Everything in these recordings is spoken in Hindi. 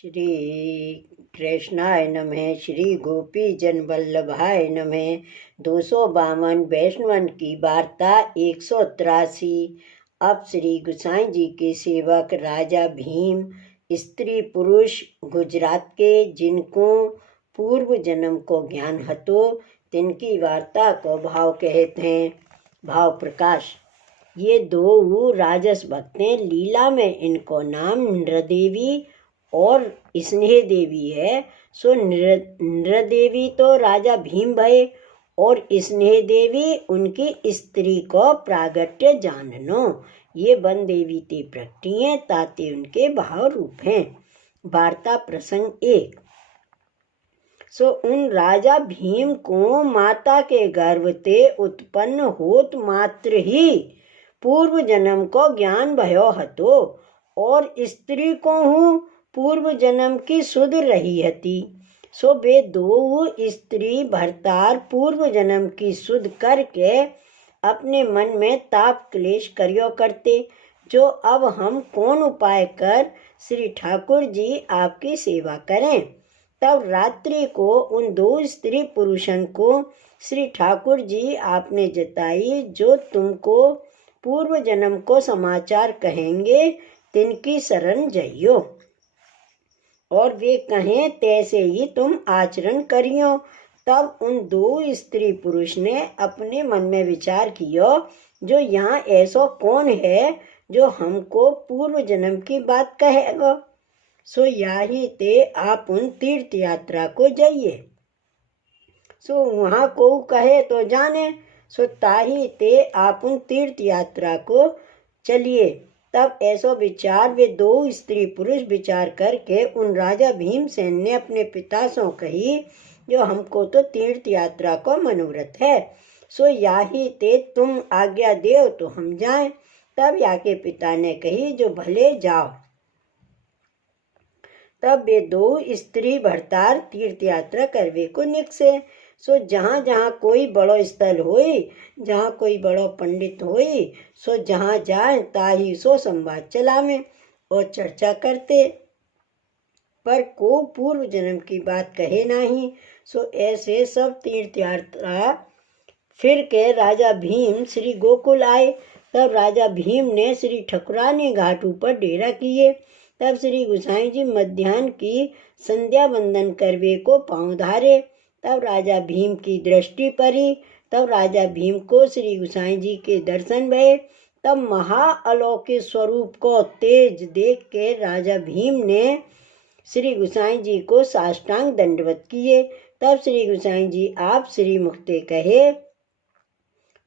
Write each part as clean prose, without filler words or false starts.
श्री कृष्णाय नमः। श्री गोपी जन वल्लभाय नमः। 252 वैष्णवन की वार्ता 183। अब श्री गुसाई जी के सेवक राजा भीम, स्त्री पुरुष गुजरात के, जिनको पूर्व जन्म को ज्ञान हतो, तिनकी वार्ता को भाव कहते हैं। भाव प्रकाश। ये दो राजस भक्त हैं। लीला में इनको नाम नृदेवी और स्नेह देवी है। सो नृदेवी तो राजा भीम भये और स्नेह देवी उनकी स्त्री को प्रागट्य जाननो। ये वन देवी ते प्रकटी हैं, ताते उनके भाव रूप हैं। वार्ता प्रसंग 1। सो उन राजा भीम को माता के गर्भ ते उत्पन्न होत मात्र ही पूर्व जन्म को ज्ञान भयो हतो और स्त्री को हूँ पूर्व जन्म की सुध रही हती। सो वे दो स्त्री भरतार पूर्व जन्म की सुध करके अपने मन में ताप क्लेश करियो करते, जो अब हम कौन उपाय कर श्री ठाकुर जी आपकी सेवा करें। तब रात्रि को उन दो स्त्री पुरुषन को श्री ठाकुर जी आपने जताई, जो तुमको पूर्व जन्म को समाचार कहेंगे, तिनकी शरण जइयो और वे कहें तैसे ही तुम आचरण करियो। तब उन दो स्त्री पुरुष ने अपने मन में विचार कियो, जो यहाँ ऐसा कौन है जो हमको पूर्व जन्म की बात कहेगा। सो यही ते आप उन तीर्थ यात्रा को जाइए। सो वहाँ को कहे तो जाने। सो ताही ते आप उन तीर्थ यात्रा को चलिए। तब ऐसा विचार वे दो स्त्री पुरुष विचार करके उन राजा भीमसेन ने अपने पिता से कही, जो हमको तो तीर्थ यात्रा को मनोरथ है। सो याही ते तुम आज्ञा दो तो हम जाएं। तब याके पिता ने कही, जो भले जाओ। तब वे दो स्त्री भरतार तीर्थ यात्रा करवे को निकसे। सो जहाँ जहाँ कोई बड़ो स्थल होई, जहाँ कोई बड़ो पंडित होई, सो जहाँ जाए ताही सो संवाद चलावे और चर्चा करते, पर को पूर्व जन्म की बात कहे नहीं। सो ऐसे सब तीर्थ यात्रा फिर के राजा भीम श्री गोकुल आए। तब राजा भीम ने श्री ठकुरानी घाट ऊपर डेरा किए। तब श्री गुसाई जी मध्याह्न की संध्या वंदन करवे को पांव धारे। तब राजा भीम की दृष्टि पड़ी। तब राजा भीम को श्री गुसाई जी के दर्शन भये। तब महाअलौकिक स्वरूप को तेज देख के राजा भीम ने श्री गुसाई जी को साष्टांग दंडवत किए। तब श्री गुसाई जी आप श्री मुक्ते कहे,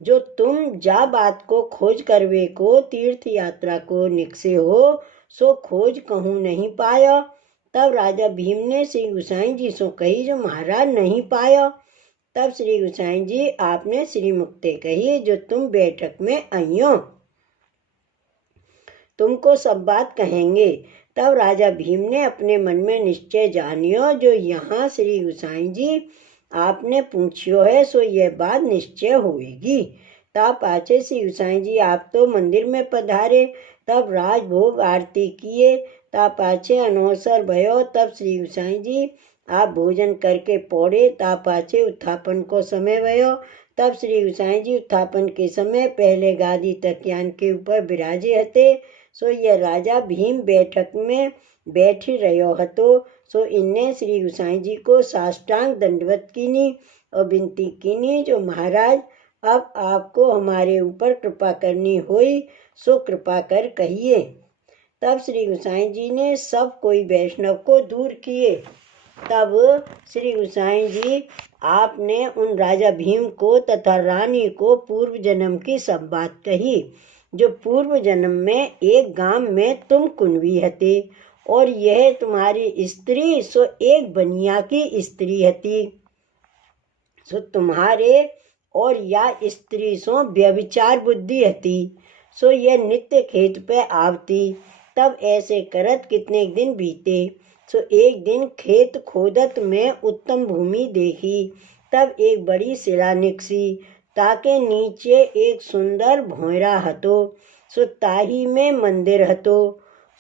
जो तुम जा बात को खोज करवे को तीर्थ यात्रा को निकसे हो, सो खोज कहूँ नहीं पाया। तब राजा भीम ने श्री गुसाई जी से कही, जो महाराज नहीं पाया। तब श्री गुसाई जी आपने श्री मुक्ते कही, जो तुम बैठक में आइयो, तुमको सब बात कहेंगे। तब राजा भीम ने अपने मन में निश्चय जानियो, जो यहाँ श्री गुसाई जी आपने पूछियो है, सो यह बात निश्चय होगी। तब पाछे श्री गुसाई जी आप तो मंदिर में पधारे। तब राजभोग आरती किए। तब पाछे अनवसर भयो। तब श्री गुसाई जी आप भोजन करके पौड़े। तब पाछे उत्थापन को समय भयो। तब श्री गुसाई जी उत्थापन के समय पहले गादी तकियान के ऊपर विराजे हते। सो यह राजा भीम बैठक में बैठी रहो हतो। सो इनने श्री गुसाई जी को साष्टांग दंडवत कीनी और विनती कीनी, जो महाराज अब आपको हमारे ऊपर कृपा करनी होई, सो कृपा कर कहिए। तब श्री गुसाई जी ने सब कोई वैष्णव को दूर किए। तब श्री गुसाई जी आपने उन राजा भीम को तथा रानी को पूर्व जन्म की सब बात कही, जो पूर्व जन्म में एक गांव में तुम कुंवी हते और यह तुम्हारी स्त्री सो एक बनिया की स्त्री हती। सो तुम्हारे और या स्त्री सो व्यभिचार बुद्धि हती। सो यह नित्य खेत पे आवती। तब ऐसे करत कितने दिन बीते। सो एक दिन खेत खोदत में उत्तम भूमि देखी। तब एक बड़ी शिला निकसी, ताके नीचे एक सुंदर भोयरा हतो। सो ताही में मंदिर हतो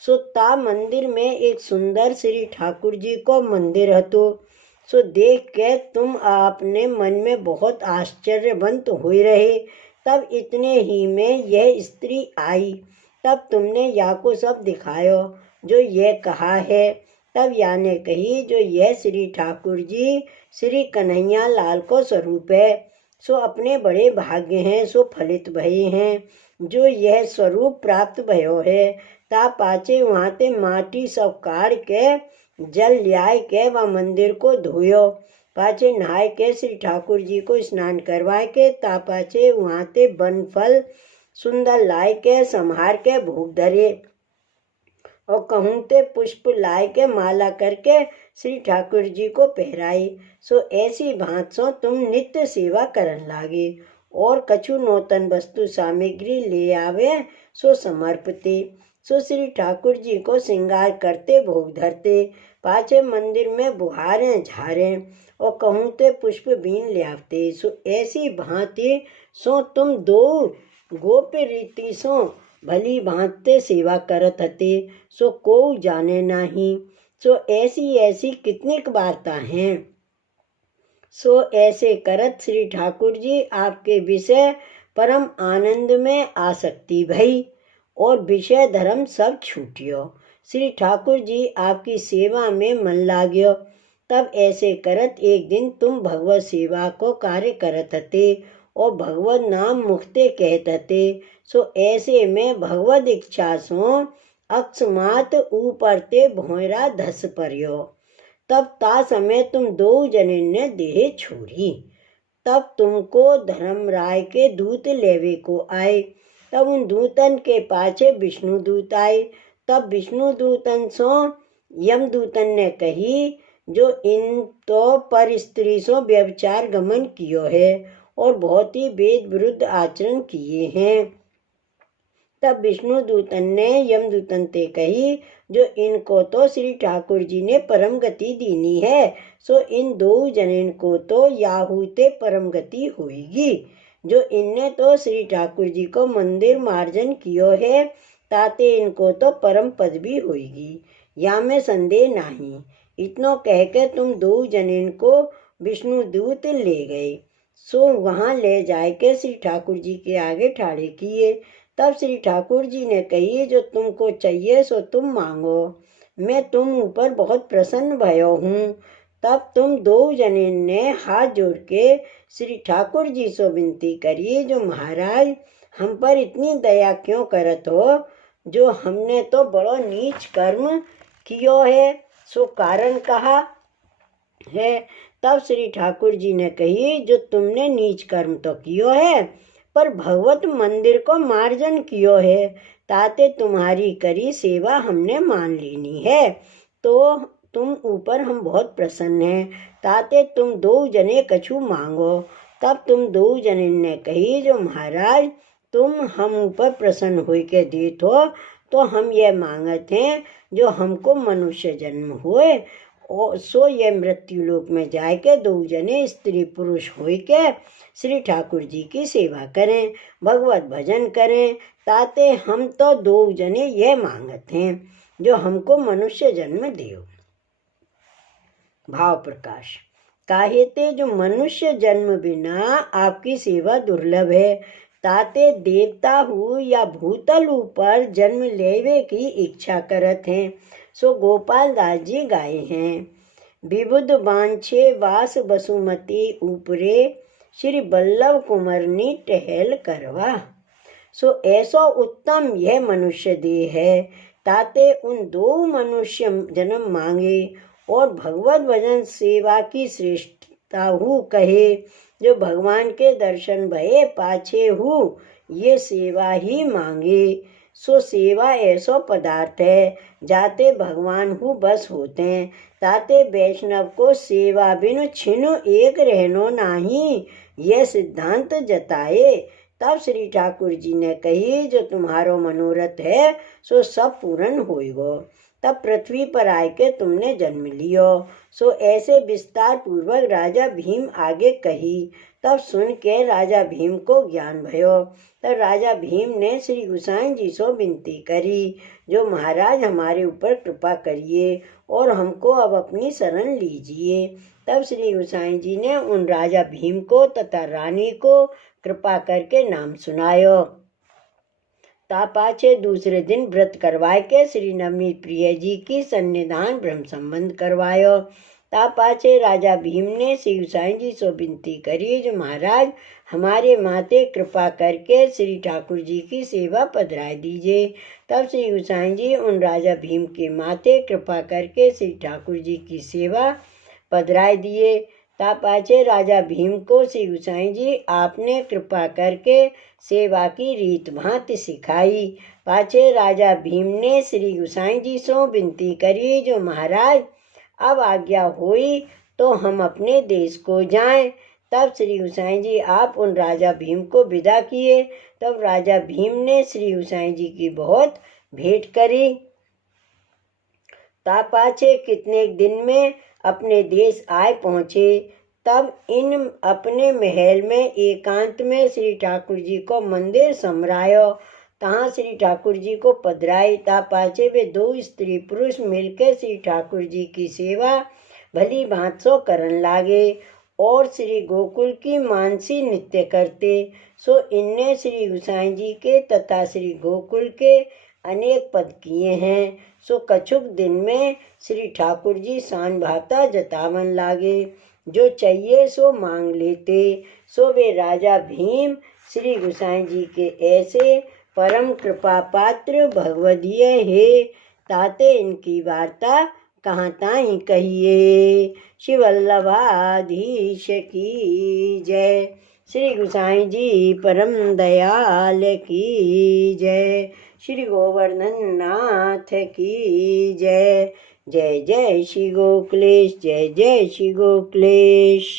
सो ता मंदिर में एक सुंदर श्री ठाकुर जी को मंदिर हतो। सो देख के तुम अपने मन में बहुत आश्चर्यवंत हुए रहे। तब इतने ही में यह स्त्री आई। तब तुमने या को सब दिखायो जो यह कहा है। तब या ने कही जो यह श्री ठाकुर जी श्री कन्हैया लाल को स्वरूप है। सो अपने बड़े भाग्य हैं सो फलित भये हैं जो यह स्वरूप प्राप्त भयो है। ता पाचे वहाँ ते माटी सब काढ़ के जल ल्याय के व मंदिर को धोयो। पाचे नहाय के श्री ठाकुर जी को स्नान करवाए के ता पाचे वहाँ ते वन फल सुंदर लाय के संहार के भोग धरे और कहूँ ते पुष्प लाय के माला करके श्री ठाकुर जी को पहराई। सो ऐसी भांत सो तुम नित्य सेवा करन लागे और कछु नूतन वस्तु सामग्री ले आवे सो समर्पते। सो श्री ठाकुर जी को श्रृंगार करते भोग धरते। पाछे मंदिर में बुहारे झारे और कहूँ ते पुष्प बीन ले आवते। सो ऐसी भांति सो तुम दो गोप्य रीति सो भली भांति सेवा करत हते सो को जाने नहीं। सो ऐसी ऐसी कितनीक वार्ता हैं। सो ऐसे करत श्री ठाकुर जी आपके विषय परम आनंद में आसक्ति भई और विषय धर्म सब छूटियो। श्री ठाकुर जी आपकी सेवा में मन लाग्यो। तब ऐसे करत एक दिन तुम भगवत सेवा को कार्य करत हते और भगवत नाम मुखते कहत हते। सो ऐसे में भगवत इच्छा सो अकस्मात ऊपर ते भोयरा धस पर्यो। तब ता समय तुम दो जने ने देह छोड़ी। तब तुमको धर्मराय के दूत लेवे को आए। तब उन दूतन के पाछे विष्णु दूत आए। तब विष्णु दूतन सो यमदूतन ने कही जो इन तो पर स्त्री सो व्यभिचार गमन कियो है और बहुत ही वेद विरुद्ध आचरण किए हैं। तब विष्णु दूतन ने यमदूतन ते कही जो इनको तो श्री ठाकुर जी ने परम गति दीनी है सो इन दो जनेन को तो याहू ते परम गति होगी। जो इनने तो श्री ठाकुर जी को मंदिर मार्जन कियो है ताते इनको तो परम पद भी होगी, या में संदेह नहीं। इतनो कह के तुम दो जनेन को विष्णु दूत ले गए। सो वहाँ ले जाए के श्री ठाकुर जी के आगे ठाड़े किए। तब श्री ठाकुर जी ने कही जो तुमको चाहिए सो तुम मांगो, मैं तुम ऊपर बहुत प्रसन्न भयो हूँ। तब तुम दो जने ने हाथ जोड़ के श्री ठाकुर जी से विनती करी जो महाराज हम पर इतनी दया क्यों करत हो, जो हमने तो बड़ो नीच कर्म कियो है सो कारण कहा है। तब श्री ठाकुर जी ने कही जो तुमने नीच कर्म तो कियो है पर भगवत मंदिर को मार्जन कियो है, ताते तुम्हारी करी सेवा हमने मान लेनी है तो तुम ऊपर हम बहुत प्रसन्न हैं, ताते तुम दो जने कछु मांगो। तब तुम दो जने ने कही जो महाराज तुम हम ऊपर प्रसन्न हो के देत हो तो हम ये मांगत हैं जो हमको मनुष्य जन्म होए और सो ये मृत्यु लोक में जाए के दो जने स्त्री पुरुष होए के श्री ठाकुर जी की सेवा करें, भगवत भजन करें, ताते हम तो दो जने ये मांगत हैं जो हमको मनुष्य जन्म देव। भाव प्रकाश काहेते जो मनुष्य जन्म बिना आपकी सेवा दुर्लभ है, ताते देवता हु या भूतल ऊपर जन्म लेवे की इच्छा करत हैं। सो गोपाल दास जी गाए हैं विबुध बांछे वास बसुमती ऊपरे श्री बल्लभ कुमरनी टहल करवा। सो ऐसो उत्तम यह मनुष्य देह है, ताते उन दो मनुष्य जन्म मांगे और भगवत भजन सेवा की श्रेष्ठता हु कहे, जो भगवान के दर्शन भये पाछे हु ये सेवा ही मांगे। सो सेवा ऐसो पदार्थ है जाते भगवान हु बस होते हैं, ताते वैष्णव को सेवा बिनु छिनु एक रहनो नाही, यह सिद्धांत जताए। तब श्री ठाकुर जी ने कही जो तुम्हारो मनोरथ है सो सब पूर्ण होइगो। तब पृथ्वी पर आए के तुमने जन्म लियो। सो ऐसे विस्तार पूर्वक राजा भीम आगे कही। तब सुन के राजा भीम को ज्ञान भयो। तब राजा भीम ने श्री गोसाई जी से विनती करी जो महाराज हमारे ऊपर कृपा करिए और हमको अब अपनी शरण लीजिए। तब श्री गोसाई जी ने उन राजा भीम को तथा रानी को कृपा करके नाम सुनायो। ता पाछे दूसरे दिन व्रत करवाए के श्री नवनीत प्रिय जी की सन्निधान ब्रह्म संबंध करवायो। ता पाछे राजा भीम ने श्री गोसाई जी से विनती करी, जो महाराज हमारे माते कृपा करके श्री ठाकुर जी की सेवा पधराए दीजिए। तब श्री गोसाई जी उन राजा भीम के माते कृपा करके श्री ठाकुर जी की सेवा पधराए दिए। ता पाछे राजा भीम को श्री गोसाई जी आपने कृपा करके सेवा की रीत भांति सिखाई। पाछे राजा भीम ने श्री गोसाई जी से विनती करी, जो महाराज अब आज्ञा हुई तो हम अपने देश को जाएं। तब श्री गोसाई जी आप उन राजा भीम को विदा किए। तब राजा भीम ने श्री गोसाई जी की बहुत भेंट करी। ता पाछे कितने दिन में अपने देश आए पहुँचे। तब इन अपने महल में एकांत में श्री ठाकुर जी को मंदिर समरायो। तहाँ श्री ठाकुर जी को पधराई। ता पाछे वे दो स्त्री पुरुष मिलकर श्री ठाकुर जी की सेवा भली भांत सो करन लागे और श्री गोकुल की मानसी नित्य करते। सो इनने श्री गोसाई जी के तथा श्री गोकुल के अनेक पद किए हैं। सो कछुक दिन में श्री ठाकुर जी सान भाता जतावन लागे, जो चाहिए सो मांग लेते। सो वे राजा भीम श्री गोसाई जी के ऐसे परम कृपा पात्र भगवदीय है, ताते इनकी वार्ता कहाँ ताई कहिए। श्री वल्लभाधीश की जय। श्री गोसाई जी परम दयाल की जय। श्री गोवर्धन नाथ की जय। जय जय श्री गोकुलेश, जय जय श्री गोकुलेश।